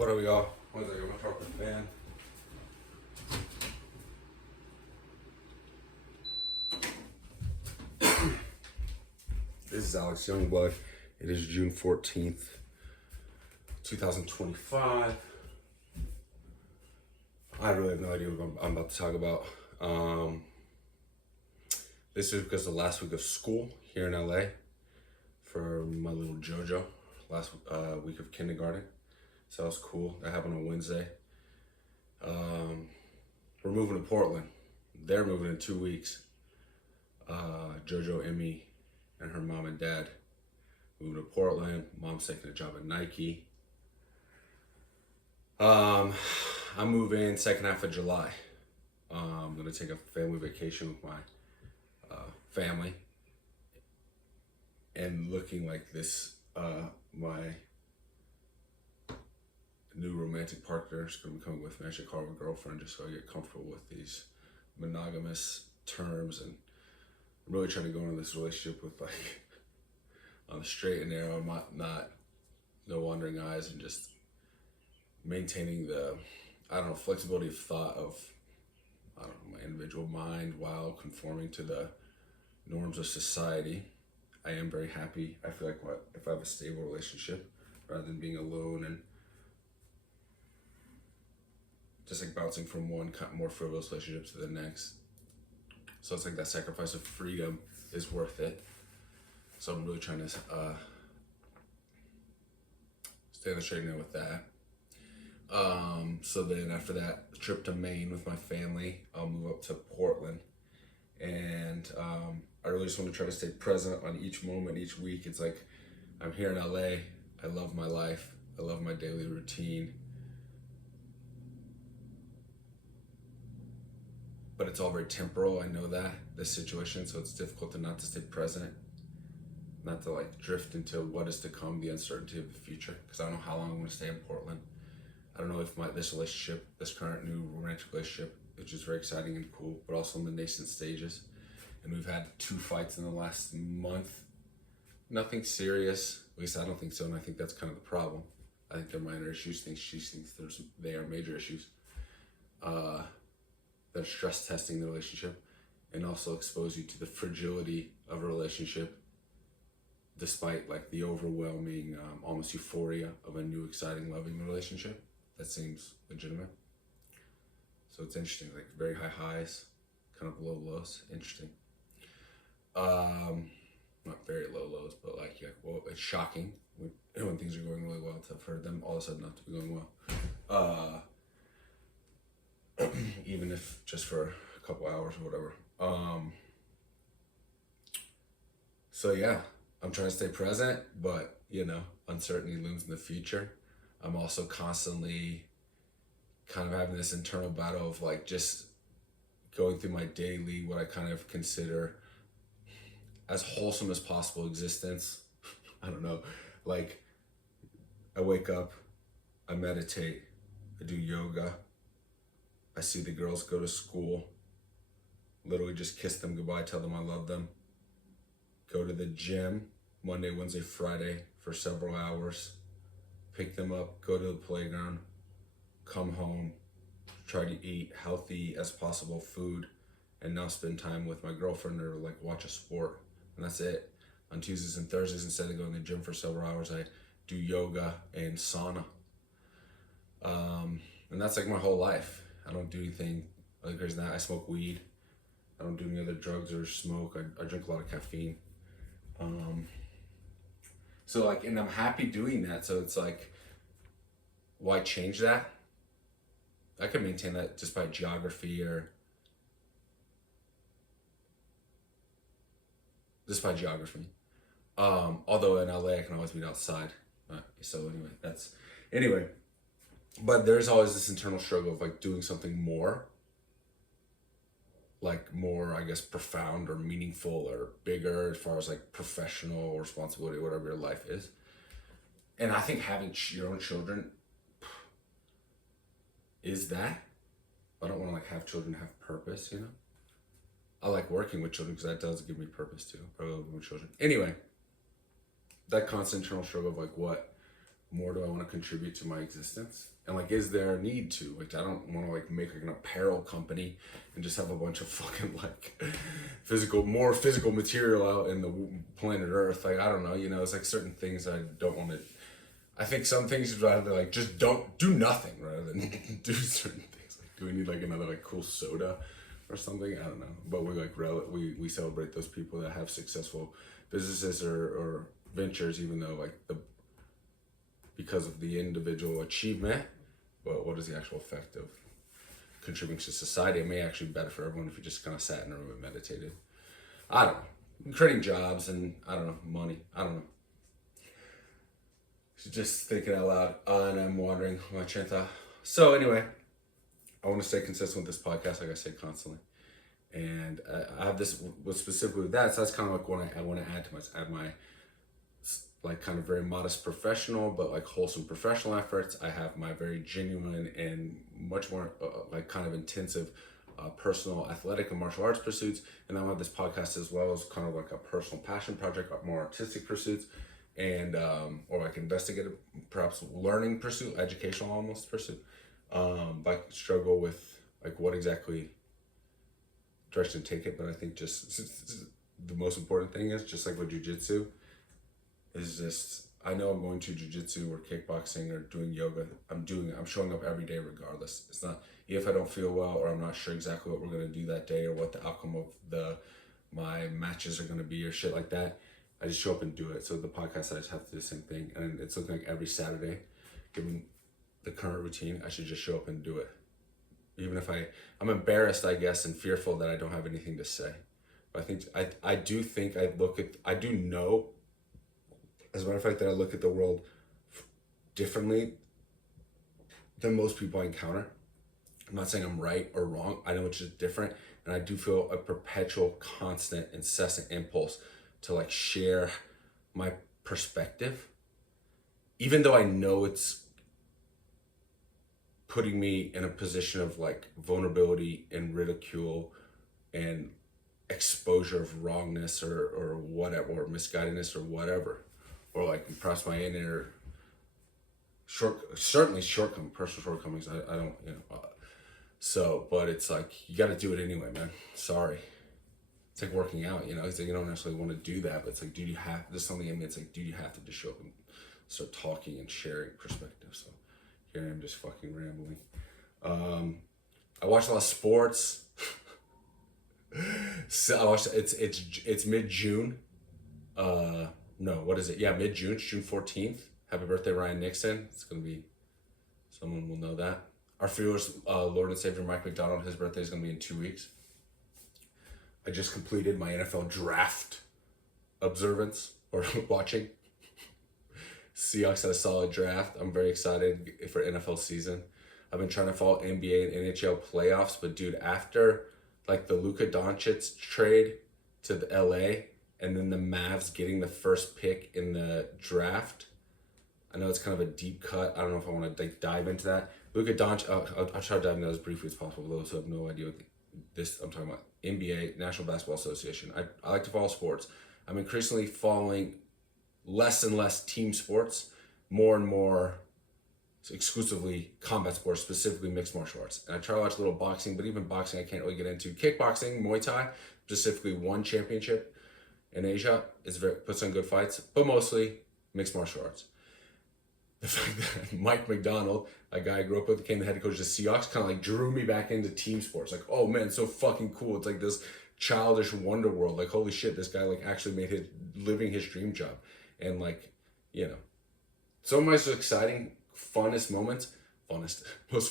What are we all? One second, I'm gonna talk to the fan. This is Alex Youngblood. It is June 14th, 2025. I really have no idea what I'm about to talk about. This is because the last week of school here in LA for my little JoJo, last week of kindergarten. So that was cool. That happened on Wednesday. We're moving to Portland. They're moving in 2 weeks. JoJo, Emmy, and her mom and dad moving to Portland. Mom's taking a job at Nike. I move in second half of July. I'm gonna take a family vacation with my family, and looking like this, my new romantic partner is gonna be coming with me. I should call her a girlfriend just so I get comfortable with these monogamous terms, and I'm really trying to go into this relationship with like on the straight and narrow, not no wandering eyes, and just maintaining the, I don't know, flexibility of thought of, I don't know, my individual mind while conforming to the norms of society. I am very happy. I feel like if I have a stable relationship rather than being alone and just like bouncing from one more frivolous relationship to the next. So it's like that sacrifice of freedom is worth it. So I'm really trying to stay on the straight and narrow with that. So then after that trip to Maine with my family, I'll move up to Portland, and I really just want to try to stay present on each moment, each week. It's like I'm here in LA. I love my life. I love my daily routine, but it's all very temporal. I know that this situation, so it's difficult to not to stay present, not to like drift into what is to come, the uncertainty of the future, because I don't know how long I'm going to stay in Portland. I don't know if this relationship, this current new romantic relationship, which is very exciting and cool, but also in the nascent stages. And we've had 2 fights in the last month. Nothing serious, at least I don't think so, and I think that's kind of the problem. I think they're minor issues. She thinks they are major issues. They're stress testing the relationship and also expose you to the fragility of a relationship, despite like the overwhelming almost euphoria of a new, exciting, loving relationship. That seems legitimate. So it's interesting, like very high highs, kind of low lows. Interesting. Not very low lows, but like, yeah, well, it's shocking when things are going really well for them all of a sudden not to be going well. Even if just for a couple hours or whatever. So yeah, I'm trying to stay present, but you know, uncertainty looms in the future. I'm also constantly kind of having this internal battle of like just going through my daily, what I kind of consider as wholesome as possible existence. I don't know, like I wake up, I meditate, I do yoga, I see the girls go to school, literally just kiss them goodbye, tell them I love them, go to the gym Monday, Wednesday, Friday for several hours, pick them up, go to the playground, come home, try to eat healthy as possible food, and now spend time with my girlfriend or like watch a sport. And that's it. On Tuesdays and Thursdays, instead of going to the gym for several hours, I do yoga and sauna. And that's like my whole life. I don't do anything other crazy than that. I smoke weed. I don't do any other drugs or smoke. I drink a lot of caffeine. So like, and I'm happy doing that. So it's like, why change that? I can maintain that just by geography or just by geography. Although in LA I can always be outside. So anyway, but there's always this internal struggle of like doing something more, like more, I guess, profound or meaningful or bigger as far as like professional responsibility, whatever your life is. And I think having your own children is that. I don't want to like have children have purpose, you know? I like working with children because that does give me purpose too. I love with children. Anyway, that constant internal struggle of like what more do I want to contribute to my existence? And like, is there a need to? Like, I don't want to like make like an apparel company and just have a bunch of fucking like more physical material out in the planet Earth. Like, I don't know, it's like certain things I don't want to. I think some things you'd rather like just don't do nothing rather than do certain things. Like, do we need like another like cool soda or something? I don't know. But we like we celebrate those people that have successful businesses or ventures, even though like because of the individual achievement, but what is the actual effect of contributing to society? It may actually be better for everyone if you just kind of sat in a room and meditated. I don't know. Creating jobs and I don't know, money. I don't know. Just thinking out loud, and I'm wandering my train of thought. So anyway, I want to stay consistent with this podcast, like I say constantly, and I have this with specifically with that. So that's kind of like what I want to add to my like kind of very modest professional, but like wholesome professional efforts. I have my very genuine and much more like kind of intensive personal athletic and martial arts pursuits, and I have this podcast as well as kind of like a personal passion project, more artistic pursuits. And or like investigative, perhaps learning pursuit, educational almost pursuit. Like struggle with like what exactly direction to take it, but I think just the most important thing is just like with jiu-jitsu is just I know I'm going to jiu-jitsu or kickboxing or doing yoga. I'm showing up every day regardless. It's not if I don't feel well or I'm not sure exactly what we're gonna do that day or what the outcome of my matches are gonna be or shit like that. I just show up and do it. So the podcast, I just have to do the same thing. And it's looking like every Saturday, given the current routine, I should just show up and do it. Even if I'm embarrassed, I guess, and fearful that I don't have anything to say. But I do know, as a matter of fact, that I look at the world differently than most people I encounter. I'm not saying I'm right or wrong. I know it's just different. And I do feel a perpetual, constant, incessant impulse to like share my perspective, even though I know it's putting me in a position of like vulnerability and ridicule and exposure of wrongness or whatever, or misguidedness or whatever, or like perhaps my inner personal shortcomings. I don't, so, but it's like, you got to do it anyway, man. Sorry. It's like working out, it's like you don't necessarily want to do that, but it's like, there's something in me, it's like, you have to just show up and start talking and sharing perspective. So here I am just fucking rambling. I watch a lot of sports. So I watched, it's mid-June. No, what is it? Yeah, mid-June, June 14th. Happy birthday, Ryan Nixon. It's gonna be, someone will know that. Our fearless Lord and Savior Mike McDonald, his birthday is gonna be in 2 weeks. I just completed my NFL draft observance or watching. Seahawks had a solid draft. I'm very excited for NFL season. I've been trying to follow NBA and NHL playoffs, but dude, after like the Luka Doncic trade to the LA and then the Mavs getting the first pick in the draft, I know it's kind of a deep cut. I don't know if I want to like dive into that. Luka Doncic, I'll try to dive into that as briefly as possible for those who have no idea what I'm talking about. NBA, National Basketball Association. I like to follow sports. I'm increasingly following less and less team sports, more and more exclusively combat sports, specifically mixed martial arts. And I try to watch a little boxing, but even boxing I can't really get into. Kickboxing, Muay Thai, specifically one championship in Asia, puts on good fights, but mostly mixed martial arts. The fact that Mike McDonald, a guy I grew up with, became the head coach of the Seahawks, kind of like drew me back into team sports. Like, oh man, it's so fucking cool. It's like this childish wonder world. Like, holy shit, this guy like actually made living his dream job. And like, some of my most exciting, most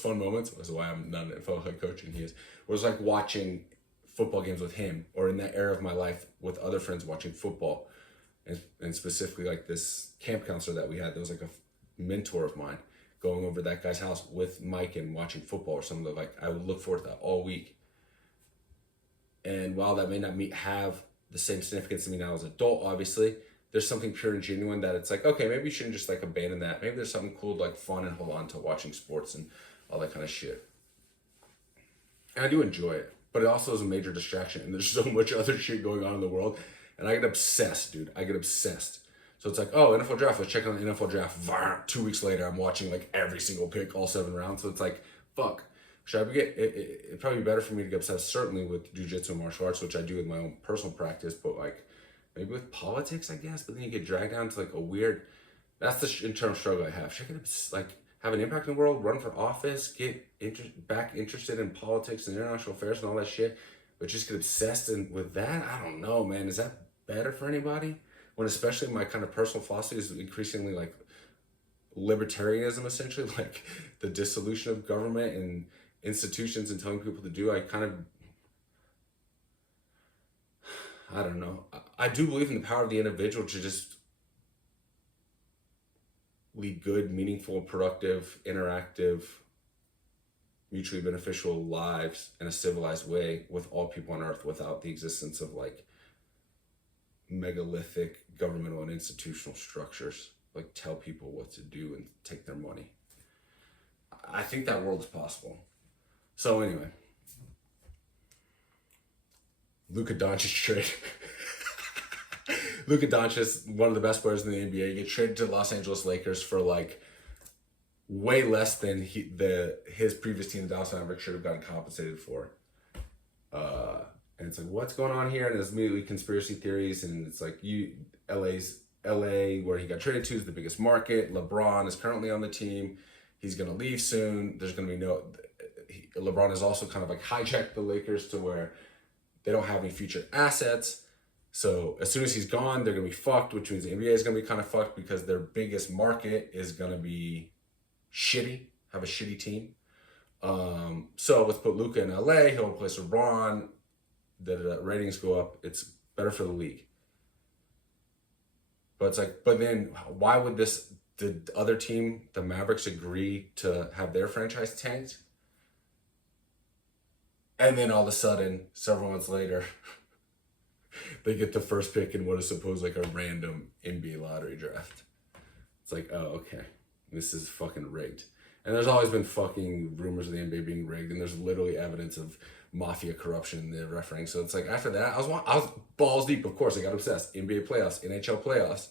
fun moments, was why I'm not an NFL head coach and he is, was like watching football games with him, or in that era of my life with other friends watching football. And specifically like this camp counselor that we had, that was like a mentor of mine, going over that guy's house with Mike and watching football or something. Like, I would look forward to that all week. And while that may not have the same significance to me now as an adult, obviously, there's something pure and genuine that it's like, okay, maybe you shouldn't just like abandon that. Maybe there's something cool, like fun, and hold on to watching sports and all that kind of shit. And I do enjoy it, but it also is a major distraction, and there's so much other shit going on in the world. And I get obsessed, dude. I get obsessed. So it's like, oh, NFL draft, let's check on the NFL draft. 2 weeks later, I'm watching like every single pick, all 7 rounds. So it's like, fuck. Should I get it'd probably be better for me to get obsessed, certainly with jujitsu and martial arts, which I do with my own personal practice, but like maybe with politics, I guess. But then you get dragged down to like a weird. That's the internal struggle I have. Should I get like have an impact in the world, run for office, get back interested in politics and international affairs and all that shit, but just get obsessed with that? I don't know, man. Is that better for anybody? When especially my kind of personal philosophy is increasingly like libertarianism, essentially, like the dissolution of government and institutions and telling people to do. I don't know. I do believe in the power of the individual to just lead good, meaningful, productive, interactive, mutually beneficial lives in a civilized way with all people on earth without the existence of like megalithic governmental and institutional structures, like tell people what to do and take their money. I think that world is possible. So anyway, Luka Doncic trade. Luka Doncic, one of the best players in the NBA, gets traded to the Los Angeles Lakers for like way less than his previous team, the Dallas Mavericks, should have gotten compensated for. And it's like, what's going on here? And there's immediately conspiracy theories, and it's like LA, where he got traded to, is the biggest market. LeBron is currently on the team. He's gonna leave soon. There's gonna be LeBron has also kind of like hijacked the Lakers to where they don't have any future assets. So as soon as he's gone, they're gonna be fucked, which means the NBA is gonna be kind of fucked because their biggest market is gonna be shitty, have a shitty team. So let's put Luka in LA, he'll replace LeBron, the ratings go up, it's better for the league. But it's like, but then why would the other team, the Mavericks, agree to have their franchise tanked? And then all of a sudden, several months later, they get the first pick in what is supposed like a random NBA lottery draft. It's like, oh, okay, this is fucking rigged. And there's always been fucking rumors of the NBA being rigged, and there's literally evidence of mafia corruption in the refereeing. So it's like, after that, I was balls deep, of course. I got obsessed. NBA playoffs, NHL playoffs.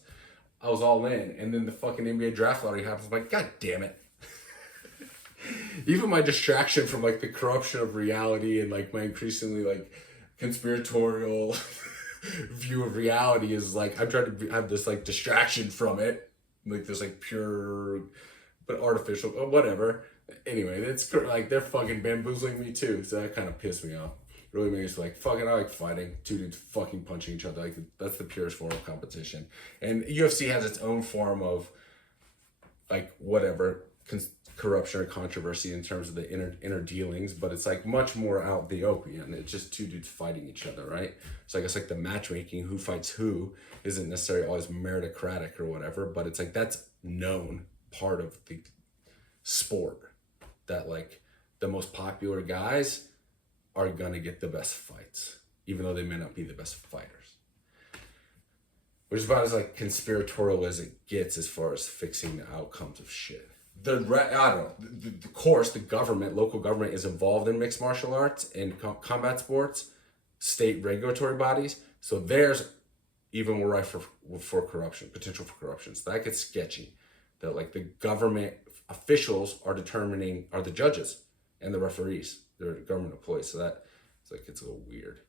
I was all in. And then the fucking NBA draft lottery happens. I'm like, God damn it. Even my distraction from like the corruption of reality and like my increasingly like conspiratorial view of reality is like, I'm trying to have this like distraction from it. Like this like pure but artificial, whatever. Anyway, it's like they're fucking bamboozling me too. So that kind of pissed me off. Really makes me like, fucking, I like fighting. Two dudes fucking punching each other. Like, that's the purest form of competition. And UFC has its own form of like whatever corruption or controversy in terms of the inner dealings, but it's like much more out the open, and it's just two dudes fighting each other, right? So I guess like the matchmaking, who fights who, isn't necessarily always meritocratic or whatever, but it's like that's known part of the sport, that like the most popular guys are gonna get the best fights, even though they may not be the best fighters. Which is about as like conspiratorial as it gets as far as fixing the outcomes of shit. I don't know. Of course, the government, local government, is involved in mixed martial arts and combat sports, state regulatory bodies. So there's even more right for corruption, potential for corruption. So that gets sketchy. That like the government officials are the judges and the referees. They're government employees. So that it's like it's a little weird.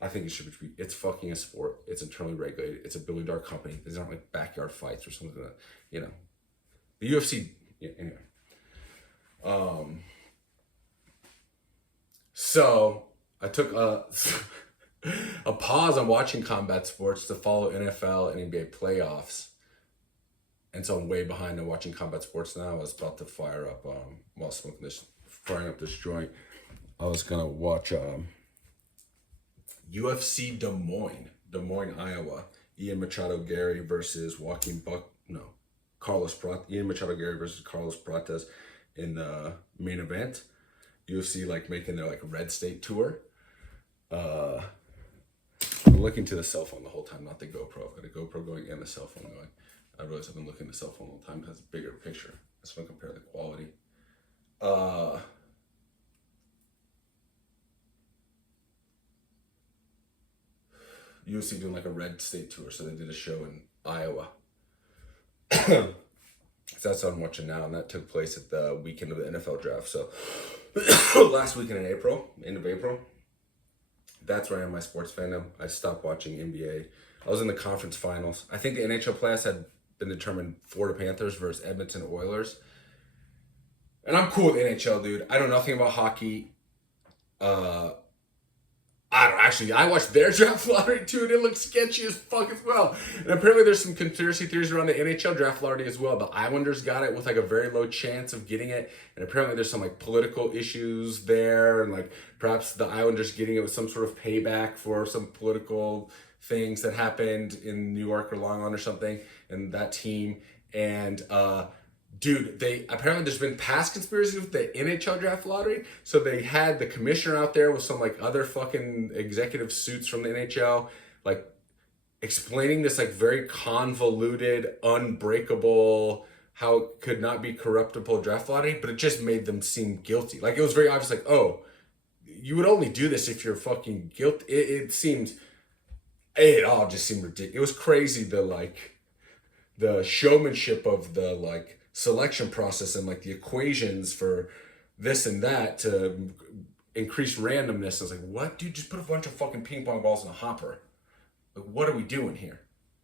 I think it should be. It's fucking a sport. It's internally regulated. It's a $1 billion company. These aren't like backyard fights or something that, you know. The UFC, yeah, anyway. So I took a pause on watching combat sports to follow NFL and NBA playoffs. And so I'm way behind on watching combat sports now. I was about to fire up, while firing up this joint, I was gonna watch UFC Des Moines, Iowa. Ian Machado Gary versus Ian Machado Gary versus Carlos Prates in the main event. UFC like making their like Red State tour. I'm looking to the cell phone the whole time, not the GoPro. I've got a GoPro going and the cell phone going. I realize I've been looking at the cell phone all the time because it's a bigger picture. I just want to compare the quality. UFC doing like a red state tour, so they did a show in Iowa. So that's what I'm watching now, and that took place at the weekend of the NFL draft. So last weekend in April, end of April, that's where I am my sports fandom. I stopped watching NBA. I was in the conference finals. I think the NHL playoffs had been determined: Florida Panthers versus Edmonton Oilers. And I'm cool with NHL, dude. I know nothing about hockey. I watched their draft lottery too, and it looked sketchy as fuck as well. And apparently there's some conspiracy theories around the NHL draft lottery as well. The Islanders got it with like a very low chance of getting it. And apparently there's some like political issues there, and like perhaps the Islanders getting it with some sort of payback for some political things that happened in New York or Long Island or something, and that team. And dude, apparently there's been past conspiracies with the NHL draft lottery. So they had the commissioner out there with some like other fucking executive suits from the NHL, like explaining this like very convoluted, unbreakable, how it could not be corruptible draft lottery, but it just made them seem guilty. Like it was very obvious, like, oh, you would only do this if you're fucking guilty. It all just seemed ridiculous. It was crazy, the showmanship of the like selection process and like the equations for this and that to increase randomness. I was like, what, dude? Just put a bunch of fucking ping pong balls in a hopper. Like, what are we doing here?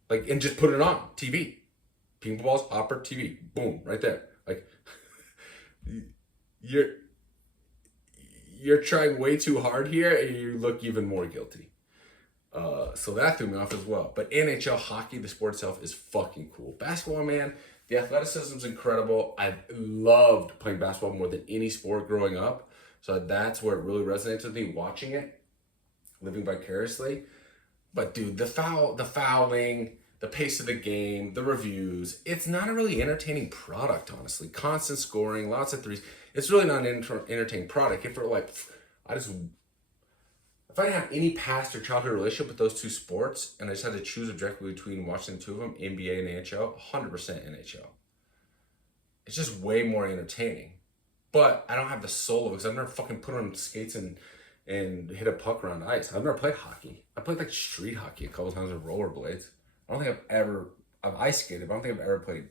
Like, and just put it on TV. Ping pong balls, hopper, TV, boom, right there. Like, you're trying way too hard here, and you look even more guilty. So that threw me off as well. But NHL hockey, the sport itself, is fucking cool. Basketball, man, the athleticism is incredible. I loved playing basketball more than any sport growing up. So that's where it really resonates with me, watching it, living vicariously. But dude, the fouling, the pace of the game, the reviews, it's not a really entertaining product, honestly. Constant scoring, lots of threes. It's really not an entertaining product. If I didn't have any past or childhood relationship with those two sports, and I just had to choose objectively between watching the two of them, NBA and NHL, 100% NHL. It's just way more entertaining. But I don't have the soul of it, because I've never fucking put on skates and hit a puck around ice. I've never played hockey. I played like street hockey a couple times with rollerblades. I don't think I've ice skated, but I don't think I've ever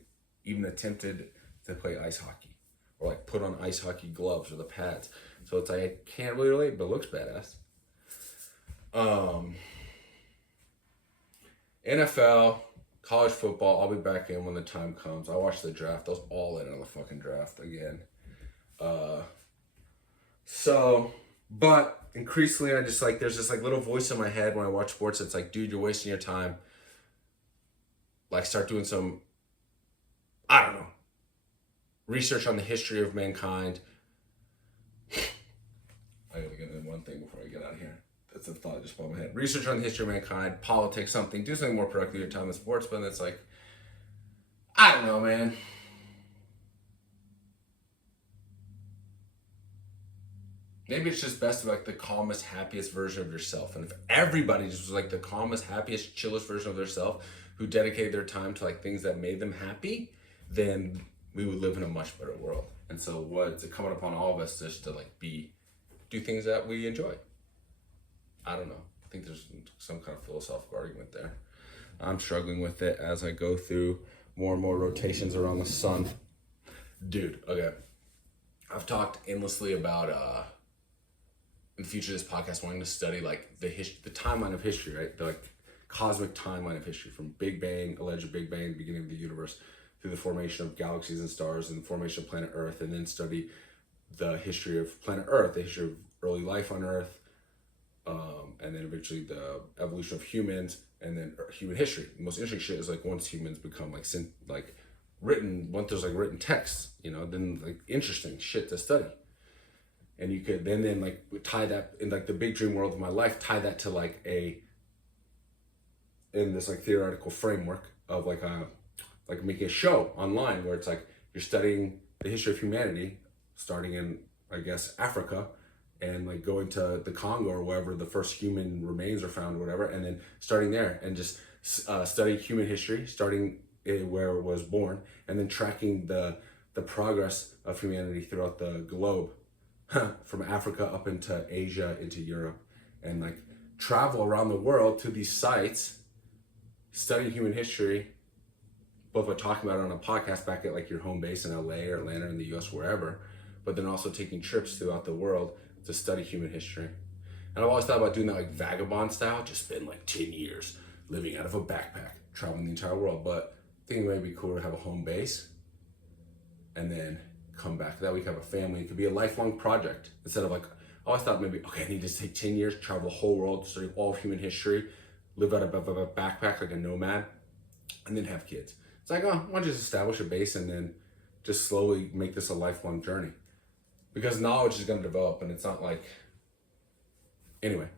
even attempted to play ice hockey. Or like put on ice hockey gloves or the pads. So it's like, I can't really relate, but it looks badass. NFL, college football, I'll be back in when the time comes. I watched the draft. I was all in on the fucking draft again. But increasingly I just like, there's this like little voice in my head when I watch sports that's like, dude, you're wasting your time. Like start doing some, I don't know, research on the history of mankind. I gotta get in one thing before I get out of here. That's a thought that just popped in my head. Research on the history of mankind, politics, something. Do something more productive with your time in sports, but it's like, I don't know, man. Maybe it's just best to be like the calmest, happiest version of yourself. And if everybody just was like the calmest, happiest, chillest version of themselves who dedicated their time to like things that made them happy, then we would live in a much better world. And so what's coming upon all of us just to like do things that we enjoy. I don't know. I think there's some kind of philosophical argument there. I'm struggling with it as I go through more and more rotations around the sun. Dude, okay. I've talked endlessly about in the future of this podcast wanting to study like the timeline of history, right? The like cosmic timeline of history from Big Bang, alleged Big Bang, beginning of the universe, through the formation of galaxies and stars and the formation of planet Earth, and then study the history of planet Earth, the history of early life on Earth, and then eventually the evolution of humans, and then human history. The most interesting shit is like once humans become once there's like written texts, then like interesting shit to study. And you could then like tie that in like the big dream world of my life, tie that to like in this like theoretical framework of like making a show online where it's like you're studying the history of humanity, starting in I guess Africa, and like going to the Congo or wherever the first human remains are found or whatever, and then starting there and just studying human history, starting where it was born, and then tracking the progress of humanity throughout the globe, from Africa up into Asia, into Europe, and like travel around the world to these sites, studying human history, both by talking about it on a podcast back at like your home base in LA or Atlanta in the US, wherever, but then also taking trips throughout the world to study human history. And I've always thought about doing that like vagabond style, just spend like 10 years living out of a backpack, traveling the entire world. But I think it might be cool to have a home base and then come back. That way you have a family. It could be a lifelong project. Instead of like, I always thought maybe, okay, I need to take 10 years, travel the whole world, study all of human history, live out of a backpack like a nomad, and then have kids. It's like, oh, why don't you just establish a base and then just slowly make this a lifelong journey? Because knowledge is going to develop, and it's not like, anyway.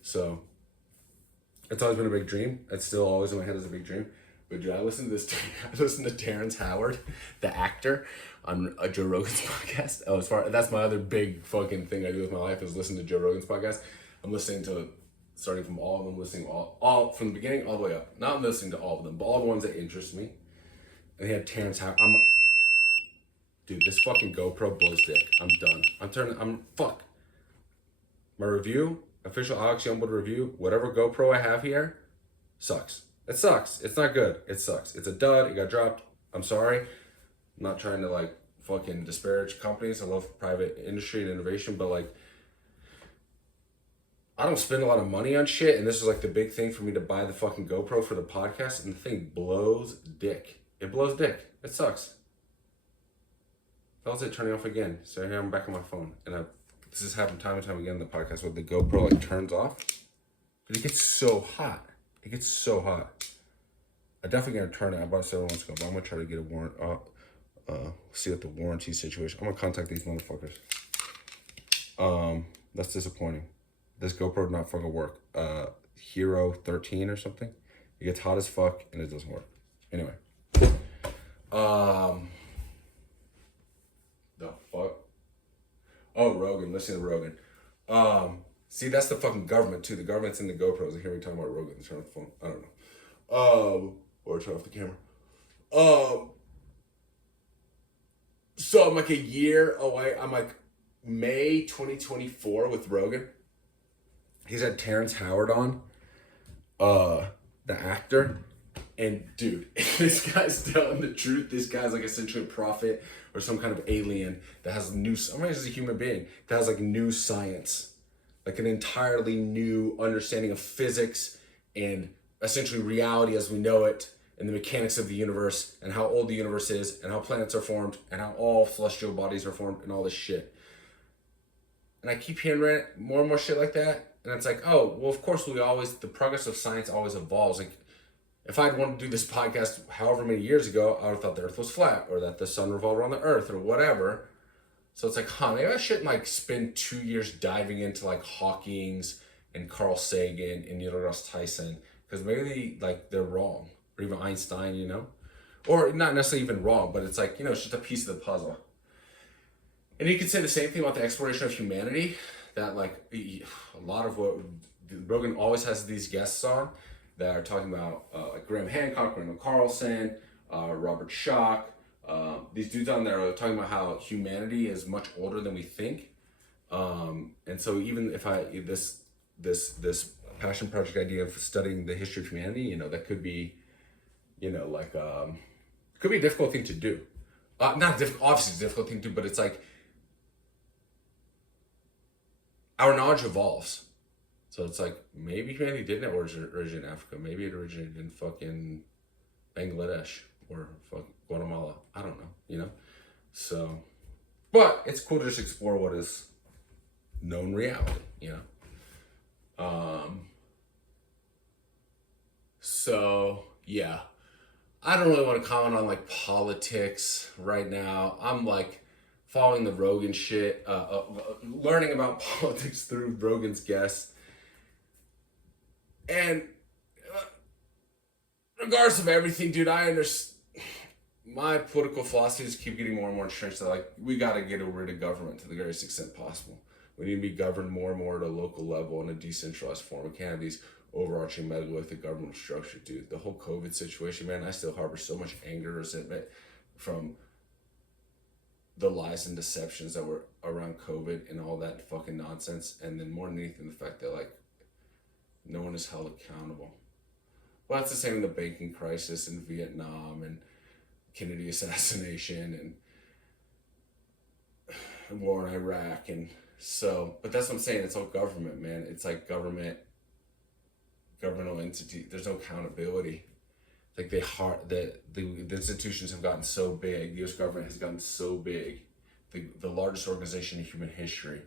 So it's always been a big dream. It's still always in my head as a big dream. But dude, I listened to Terrence Howard, the actor, on Joe Rogan's podcast. That's my other big fucking thing I do with my life is listen to Joe Rogan's podcast. I'm listening to, starting from all of them, listening all from the beginning all the way up. Not listening to all of them, but all the ones that interest me. And he had Terrence Howard. Dude, this fucking GoPro blows dick. I'm done. Fuck. My review, official Alex Youngblood review, whatever GoPro I have here, sucks. It sucks. It's not good. It sucks. It's a dud. It got dropped. I'm sorry. I'm not trying to like fucking disparage companies. I love private industry and innovation, but like, I don't spend a lot of money on shit, and this is like the big thing for me to buy the fucking GoPro for the podcast, and the thing blows dick. It blows dick. It sucks. That was it turning off again. So here I'm back on my phone, and this has happened time and time again in the podcast where the GoPro like turns off, but it gets so hot. It gets so hot. I definitely gonna turn it. I bought it several months ago, but I'm gonna try to get a warrant. See what the warranty situation. I'm gonna contact these motherfuckers. That's disappointing. This GoPro did not fucking work. Hero 13 or something. It gets hot as fuck and it doesn't work. Anyway. The fuck? Oh, Rogan. Listen to Rogan. See, that's the fucking government too. The government's in the GoPros. I hear me talking about Rogan. Turn off the phone. I don't know. Or turn off the camera. So I'm like a year away. I'm like May 2024 with Rogan. He's had Terrence Howard on, the actor. And dude, this guy's telling the truth. This guy's like essentially a prophet or some kind of alien that has new, I mean, he's a human being that has like new science, like an entirely new understanding of physics and essentially reality as we know it, and the mechanics of the universe and how old the universe is and how planets are formed and how all celestial bodies are formed and all this shit. And I keep hearing more and more shit like that. And it's like, oh, well, of course the progress of science always evolves. Like, if I'd wanted to do this podcast however many years ago, I would have thought the earth was flat or that the sun revolved around the earth or whatever. So it's like, maybe I shouldn't like spend 2 years diving into like Hawking's and Carl Sagan and Neil deGrasse Tyson, because maybe they're wrong, or even Einstein, you know? Or not necessarily even wrong, but it's like, it's just a piece of the puzzle. And you could say the same thing about the exploration of humanity, that like a lot of what Rogan always has these guests on that are talking about like Graham Hancock, Randall Carlson, Robert Schoch. These dudes on there are talking about how humanity is much older than we think. And so even if this passion project idea of studying the history of humanity, that could be, could be a difficult thing to do. Not difficult, obviously it's a difficult thing to do, but it's like, our knowledge evolves. So it's like, maybe humanity didn't originate in Africa. Maybe it originated in fucking Bangladesh or fucking Guatemala. I don't know, So, but it's cool to just explore what is known reality, So, yeah. I don't really want to comment on like politics right now. I'm like following the Rogan shit, learning about politics through Rogan's guests. And regardless of everything, dude, I understand. My political philosophies keep getting more and more entrenched. That like, we got to get rid of government to the greatest extent possible. We need to be governed more and more at a local level in a decentralized form. We can't have these overarching megalithic government structure, dude. The whole COVID situation, man, I still harbor so much anger, resentment from the lies and deceptions that were around COVID and all that fucking nonsense. And then more than anything, the fact that like, No one is held accountable. Well, it's the same in the banking crisis in Vietnam and Kennedy assassination and war in Iraq. And so, but that's what I'm saying. It's all government, man. It's like governmental entity. There's no accountability. Like the institutions have gotten so big. The U.S. government has gotten so big. The largest organization in human history.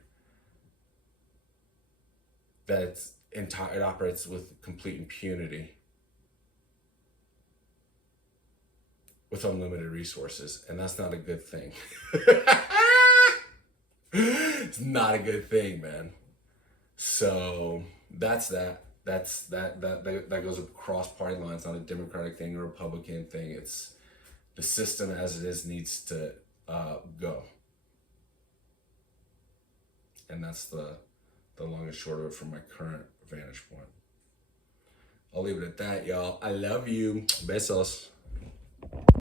That it operates with complete impunity, with unlimited resources, and that's not a good thing. It's not a good thing, man. So that's that. That goes across party lines. Not a Democratic thing or Republican thing. It's the system as it is needs to go, and that's the long and short of it from my current vantage point. I'll leave it at that, y'all. I love you. Besos.